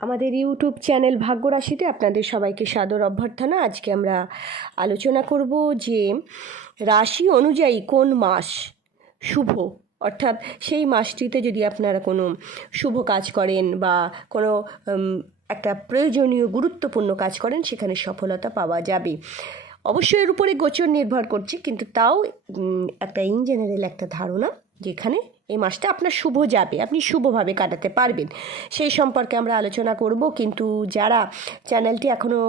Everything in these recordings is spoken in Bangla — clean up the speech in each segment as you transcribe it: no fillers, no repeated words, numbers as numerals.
আমাদের ইউটিউব চ্যানেল ভাগ্যরাশিতে আপনাদের সবাইকে সাদর অভ্যর্থনা। আজকে আমরা আলোচনা করব যে রাশি অনুযায়ী কোন মাস শুভ, অর্থাৎ সেই মাসটিতে যদি আপনারা কোনো শুভ কাজ করেন বা কোনো একটা প্রয়োজনীয় গুরুত্বপূর্ণ কাজ করেন, সেখানে সফলতা পাওয়া যাবে। অবশ্যই এর উপরে গোচর নির্ভর করছে, কিন্তু তাও একটা ইন জেনারেল একটা ধারণা যেখানে এই মাসটা আপনার শুভ যাবে, আপনি শুভভাবে কাটাতে পারবেন, সেই সম্পর্কে আমরা আলোচনা করব। কিন্তু যারা চ্যানেলটি এখনও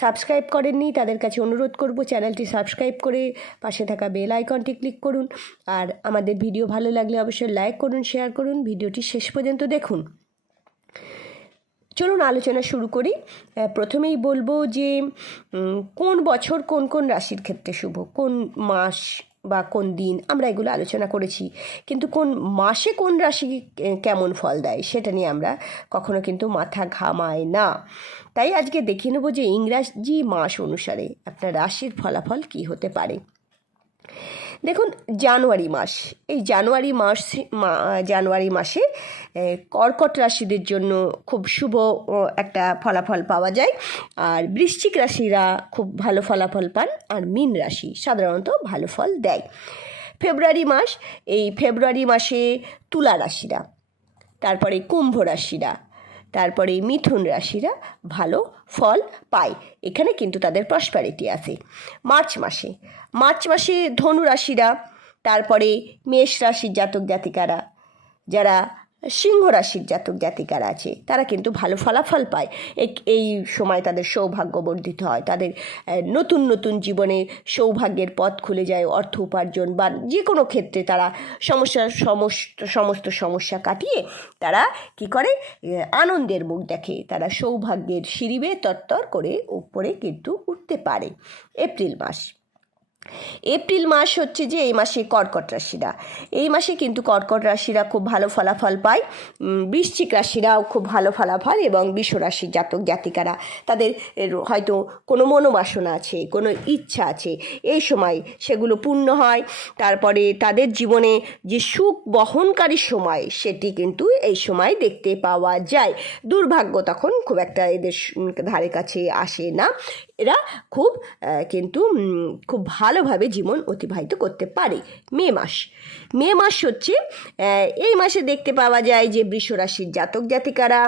সাবস্ক্রাইব করেননি তাদের কাছে অনুরোধ করব চ্যানেলটি সাবস্ক্রাইব করে পাশে থাকা বেল আইকনটি ক্লিক করুন। আর আমাদের ভিডিও ভালো লাগলে অবশ্যই লাইক করুন, শেয়ার করুন, ভিডিওটি শেষ পর্যন্ত দেখুন। চলুন আলোচনা শুরু করি। প্রথমেই বলবো যে কোন বছর কোন কোন রাশির ক্ষেত্রে শুভ, কোন মাস বা কোন দিন, আমরা এগুলো আলোচনা করেছি, কিন্তু কোন মাসে কোন রাশি কেমন ফল দেয় সেটা নিয়ে আমরা কখনো কিন্তু মাথা ঘামাই না। তাই আজকে দেখে নেব যে ইংরাজি মাস অনুসারে আপনার রাশির ফলাফল কী হতে পারে। দেখুন, জানুয়ারি মাস, এই জানুয়ারি মাসে কর্কট রাশিদের জন্য খুব শুভ একটা ফলাফল পাওয়া যায়। আর বৃশ্চিক রাশিরা খুব ভালো ফলাফল পান, আর মীন রাশি সাধারণত ভালো ফল দেয়। ফেব্রুয়ারি মাস, এই ফেব্রুয়ারি মাসে তুলা রাশিরা, তারপরে কুম্ভ রাশিরা, তারপরে মিথুন রাশিরা ভালো ফল পায়, এখানে কিন্তু তাদের প্রসপ্যারিটি আছে। মার্চ মাসে ধনু রাশিরা, তারপরে মেষ রাশির জাতক জাতিকারা, যারা সিংহ রাশির জাতক জাতিকারা আছে, তারা কিন্তু ভালো ফলাফল পায়। এই সময় তাদের সৌভাগ্য বর্ধিত হয়, তাদের নতুন নতুন জীবনে সৌভাগ্যের পথ খুলে যায়, অর্থ উপার্জন বা যে কোনো ক্ষেত্রে তারা সমস্ত সমস্যা কাটিয়ে তারা কি করে, আনন্দের মুখ দেখে, তারা সৌভাগ্যের সিঁড়ি বেয়ে তরতর করে উপরে কিন্তু উঠতে পারে। এপ্রিল মাস হচ্ছে যে এই মাসে কর্কট রাশিরা, এই মাসে কিন্তু কর্কট রাশিরা খুব ভালো ফলাফল পায়। বৃশ্চিক রাশিরাও খুব ভালো ফলাফল, এবং বৃষ রাশির জাতক জাতিকারা, তাদের হয়তো কোনো মনোবাসনা আছে, কোনো ইচ্ছা আছে, এই সময় সেগুলো পূর্ণ হয়। তারপরে তাদের জীবনে যে সুখ বহনকারী সময়, সেটি কিন্তু এই সময় দেখতে পাওয়া যায়। দুর্ভাগ্য তখন খুব একটা এদের ধারে কাছে আসে না, এরা কিন্তু খুব ভালোভাবে জীবন অতিবাহিত করতে পারে। মে মাস হচ্ছে এই মাসে দেখতে পাওয়া যায় যে বৃষ রাশির জাতক জাতিকারা,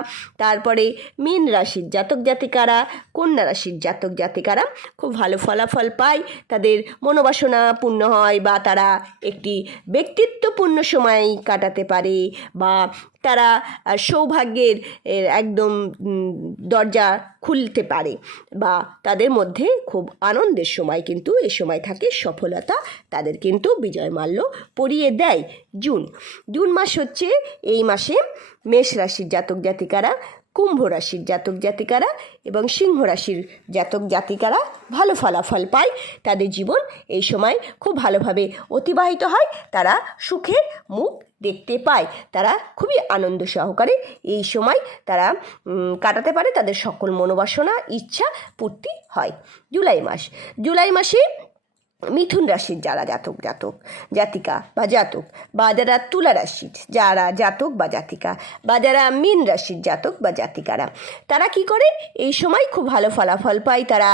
তারপরে মীন রাশির জাতক জাতিকারা, কন্যা রাশির জাতক জাতিকারা খুব ভালো ফলাফল পায়, তাদের মনোবাসনা পূর্ণ হয়, বা তারা একটি ব্যক্তিত্বপূর্ণ সময় কাটাতে পারে, বা তারা সৌভাগ্যের একদম দরজা খুলতে পারে, বা তাদের মধ্যে খুব আনন্দের সময় কিন্তু এই সময় থাকে, সফলতা তাদের কিন্তু বিজয় মাল্য পরিয়ে দেয়। জুন মাস হচ্ছে এই মাসে মেষ রাশির জাতক জাতিকারা, কুম্ভ রাশির জাতক জাতিকারা এবং সিংহ রাশির জাতক জাতিকারা ভালো ফলাফল পায়, তাদের জীবন এই সময় খুব ভালোভাবে অতিবাহিত হয়, তারা সুখের মুখ দেখতে পায়, তারা খুবই আনন্দ সহকারে এই সময় তারা কাটাতে পারে, তাদের সকল মনোবাসনা ইচ্ছা পূর্তি হয়। জুলাই মাসে মিথুন রাশির যারা জাতিকা বা জাতক, বা যারা তুলা রাশির যারা জাতক বা জাতিকা, বা যারা মীন রাশির জাতক বা জাতিকারা, তারা কি করে এই সময় খুব ভালো ফলাফল পায়, তারা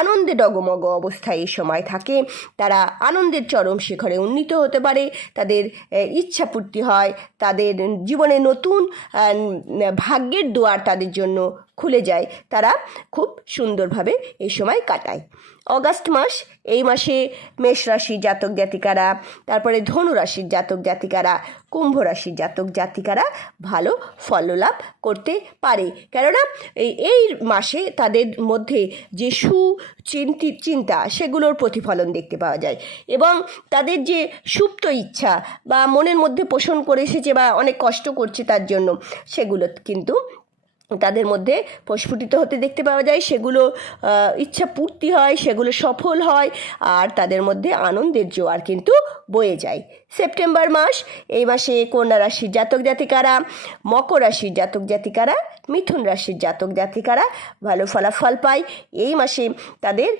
আনন্দে ডগমগ অবস্থায় এই সময় থাকে, তারা আনন্দের চরম শিখরে উন্নীত হতে পারে, তাদের ইচ্ছা পূর্তি হয়, তাদের জীবনে নতুন ভাগ্যের দুয়ার তাদের জন্য খুলে যায়, তারা খুব সুন্দরভাবে এই সময় কাটায়। অগাস্ট মাস, এই মাসে মেষ রাশির জাতক জাতিকারা, তারপরে ধনু রাশির জাতক জাতিকারা, কুম্ভ রাশির জাতক জাতিকারা ভালো ফললাভ করতে পারে, কেননা এই মাসে তাদের মধ্যে যে চিন্তা সেগুলোর প্রতিফলন দেখতে পাওয়া যায়, এবং তাদের যে সুপ্ত ইচ্ছা বা মনের মধ্যে পোষণ করে এসেছে বা অনেক কষ্ট করছে তার জন্য, সেগুলো কিন্তু তাদের মধ্যে প্রস্ফুটিত হতে দেখতে পাওয়া যায়, সেগুলো ইচ্ছা পূর্তি হয়, সেগুলো সফল হয়, আর তাদের মধ্যে আনন্দের জোয়ার কিন্তু বয়ে যায়। সেপ্টেম্বর মাস, এই মাসে কন্যা রাশির জাতক জাতিকারা, মকর রাশির জাতক জাতিকারা, মিথুন রাশির জাতক জাতিকারা ভালো ফলাফল পায়। এই মাসে তাদের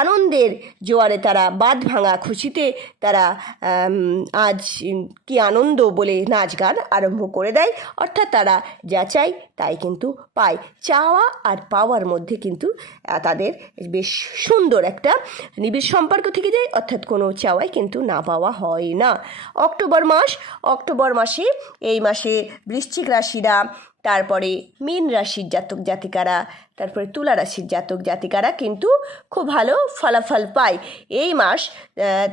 আনন্দের জোয়ারে তারা বাঁধ ভাঙা খুশিতে তারা আজ কি আনন্দ বলে নাচ গান আরম্ভ করে দেয়, অর্থাৎ তারা যা চায় তাই কিন্তু পায়। চাওয়া আর পাওয়ার মধ্যে কিন্তু তাদের বেশ সুন্দর একটা নিবিড় সম্পর্ক থেকে যায়, অর্থাৎ কোনো চাওয়াই কিন্তু না পাওয়া হয় না। অক্টোবর মাসে এই মাসে বৃশ্চিক রাশিরা, তারপরে মীন রাশির জাতক জাতিকারা, তারপরে তুলা রাশির জাতক জাতিকারা কিন্তু খুব ভালো ফলাফল পায়। এই মাস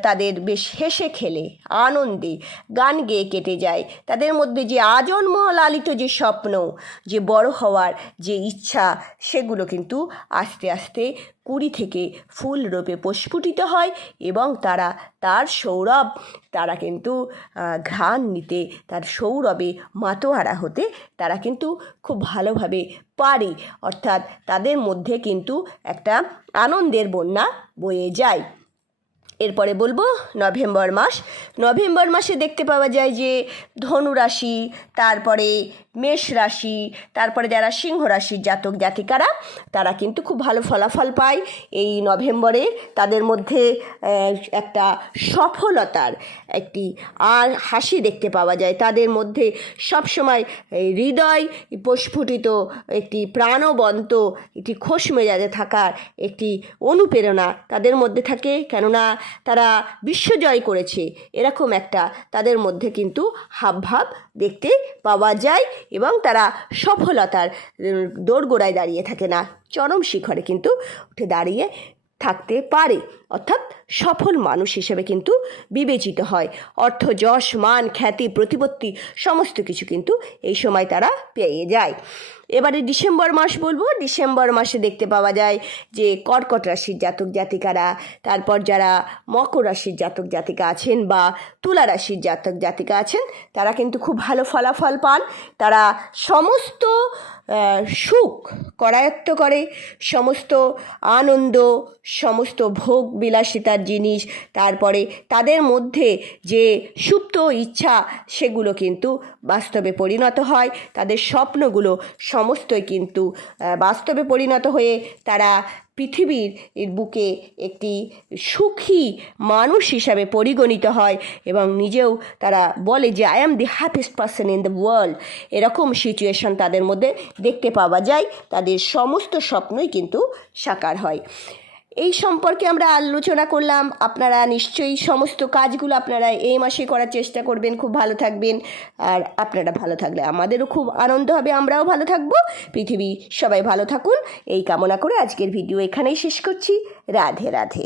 তাদের বেশ হেসে খেলে আনন্দে গান গেয়ে কেটে যায়। তাদের মধ্যে যে আজন্ম লালিত যে স্বপ্ন, যে বড় হওয়ার যে ইচ্ছা, সেগুলো কিন্তু আস্তে আস্তে কুড়ি থেকে ফুল রূপে প্রস্ফুটিত হয় এবং তার সৌরভ, তারা কিন্তু ঘ্রাণ নিতে, তার সৌরভে মাতোয়ারা হতে তারা কিন্তু খুব ভালোভাবে পারে, অর্থাৎ তাদের মধ্যে কিন্তু একটা আনন্দের বন্যা বয়ে যায়। এরপরে বলবো নভেম্বর মাসে দেখতে পাওয়া যায় যে ধনু রাশি, তারপরে মেষ রাশি, তারপরে যারা সিংহ রাশির জাতক জাতিকারা, তারা কিন্তু খুব ভালো ফলাফল পায় এই নভেম্বরে। তাদের মধ্যে একটা সফলতার একটি আর হাসি দেখতে পাওয়া যায়। তাদের মধ্যে সবসময় হৃদয় প্রস্ফুটিত একটি প্রাণবন্ত, একটি খোশ মেজাজে থাকার একটি অনুপ্রেরণা তাদের মধ্যে থাকে, কেননা তারা বিশ্বজয় করেছে, এরকম একটা তাদের মধ্যে কিন্তু হাবভাব দেখতে পাওয়া যায় এবং তারা সফলতার দোরগোড়ায় দাঁড়িয়ে থাকে না, চরম শিখরে কিন্তু উঠে দাঁড়িয়ে থাকতে পারে, অর্থাৎ সফল মানুষ হিসেবে কিন্তু বিবেচিত হয়। অর্থ, যশ, মান, খ্যাতি, প্রতিপত্তি সমস্ত কিছু কিন্তু এই সময় তারা পেয়ে যায়। এবারে ডিসেম্বর মাসে দেখতে পাওয়া যায় যে কর্কট রাশির জাতক জাতিকারা, তারপর যারা মকর রাশির জাতক জাতিকা আছেন বা তুলা রাশির জাতক জাতিকা আছেন, তারা কিন্তু খুব ভালো ফলাফল পান। তারা সমস্ত সুখ করায়ত্ত করে, সমস্ত আনন্দ, সমস্ত ভোগ বিলাসিতার জিনিস, তারপরে তাদের মধ্যে যে সুপ্ত ইচ্ছা, সেগুলো কিন্তু বাস্তবে পরিণত হয়। তাদের স্বপ্নগুলো সমস্তই কিন্তু বাস্তবে পরিণত হয়ে তারা পৃথিবীর বুকে একটি সুখী মানুষ হিসাবে পরিগণিত হয় এবং নিজেও তারা বলে যে I am the happiest person in the world. এরকম সিচুয়েশন তাদের মধ্যে দেখতে পাওয়া যায়। তাদের সমস্ত স্বপ্নই কিন্তু সাকার হয়। এই সম্পর্কে আমরা আলোচনা করলাম। আপনারা নিশ্চয়ই সমস্ত কাজগুলো আপনারা এই মাসে করার চেষ্টা করবেন, খুব ভালো থাকবেন। আর আপনারা ভালো থাকলে আমাদেরও খুব আনন্দ হবে, আমরাও ভালো থাকবো, পৃথিবী সবাই ভালো থাকুন, এই কামনা করে আজকের ভিডিও এখানেই শেষ করছি। রাধে রাধে।